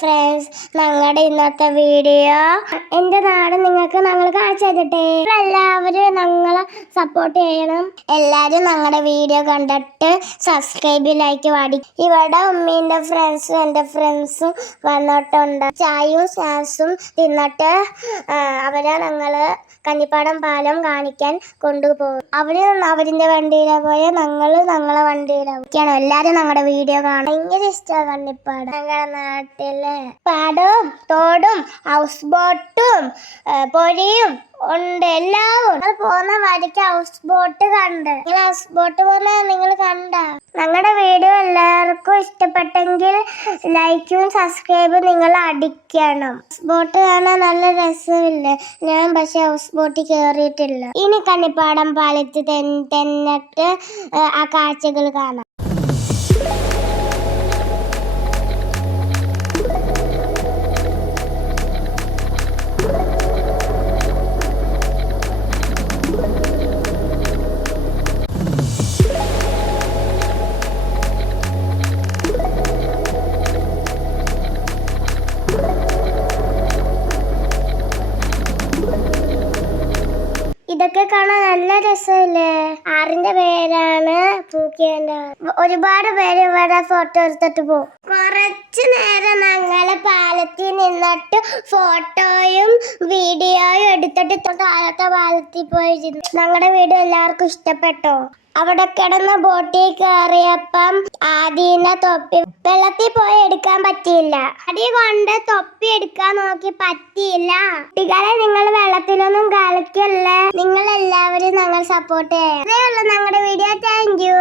Friends, ഞങ്ങളുടെ ഇന്നത്തെ video എൻ്റെ നാട് നിങ്ങൾക്ക് ഞങ്ങൾ കാണിച്ചു തരട്ടെ. എല്ലാവരും ഞങ്ങളെ സപ്പോർട്ട് ചെയ്യണം. എല്ലാവരും ഞങ്ങളുടെ വീഡിയോ കണ്ടിട്ട് സബ്സ്ക്രൈബ് ലൈക്ക് പാടി. ഇവിടെ ഉമ്മീൻ്റെ ഫ്രണ്ട്സും എൻ്റെ ഫ്രണ്ട്സും വന്നിട്ടുണ്ട്. ചായയും സ്നാക്സും തിന്നിട്ട് അവരെ ഞങ്ങൾ കഞ്ഞിപ്പാടം പാലം കാണിക്കാൻ കൊണ്ടുപോകും. അവരിൻ്റെ വണ്ടിയിലാണ് പോയ ഞങ്ങളെ വണ്ടിയിലാണ്. എല്ലാവരും ഞങ്ങളുടെ വീഡിയോ കാണാൻ ഭയങ്കര ഇഷ്ടമാണ്. കണ്ണിപ്പാടം ഞങ്ങളുടെ നാട്ടിലെ പാടവും തോടും ഹൗസ് ബോട്ടും പൊഴിയും ഉണ്ട്. എല്ലാവരും പോകുന്ന വഴിക്ക് ഹൗസ് ബോട്ട് കണ്ട്. ഹൗസ് ബോട്ട് പോലെ നിങ്ങൾ കണ്ട. ഞങ്ങളുടെ വീഡിയോ എല്ലാവർക്കും ഇഷ്ടപ്പെട്ടെങ്കിൽ ലൈക്കും സബ്സ്ക്രൈബും നിങ്ങൾ അടിക്കണം. ഹൗസ് ബോട്ട് കാണാൻ നല്ല രസമില്ല. ഞാൻ പക്ഷെ ഹൗസ് ബോട്ടിൽ കയറിയിട്ടില്ല. ഇനി കണ്ണിപ്പാടം പാലത്ത് തെന്നിട്ട് ആ കാഴ്ചകൾ കാണാം. ഇതൊക്കെ കാണാൻ നല്ല രസമില്ലേ? ആറിന്റെ പേരാണ് പൂക്കേണ്ട. ഒരുപാട് പേര് ഇവിടെ ഫോട്ടോ എടുത്തിട്ട് പോകും. കുറച്ചു നേരം ഞങ്ങള് പാലത്തിൽ നിന്നിട്ട് ഫോട്ടോയും വീഡിയോയും എടുത്തിട്ട് താഴത്തെ പാലത്തിൽ പോയിരുന്നു. ഞങ്ങളുടെ വീഡിയോ എല്ലാവർക്കും ഇഷ്ടപ്പെട്ടോ? അവിടെ കിടന്ന ബോട്ടിൽ കയറിയപ്പം ആദ്യനെ തൊപ്പി വെള്ളത്തിൽ പോയി എടുക്കാൻ പറ്റിയില്ല. അതുകൊണ്ട് തൊപ്പി എടുക്കാൻ നോക്കി പറ്റിയില്ല. കുട്ടികളെ, നിങ്ങൾ വെള്ളത്തിലൊന്നും കളിക്കല്ലേ. നിങ്ങൾ എല്ലാവരും ഞങ്ങൾ സപ്പോർട്ട് ചെയ്യാം. അതേ ഉള്ളൂ ഞങ്ങളുടെ വീഡിയോ. Thank you.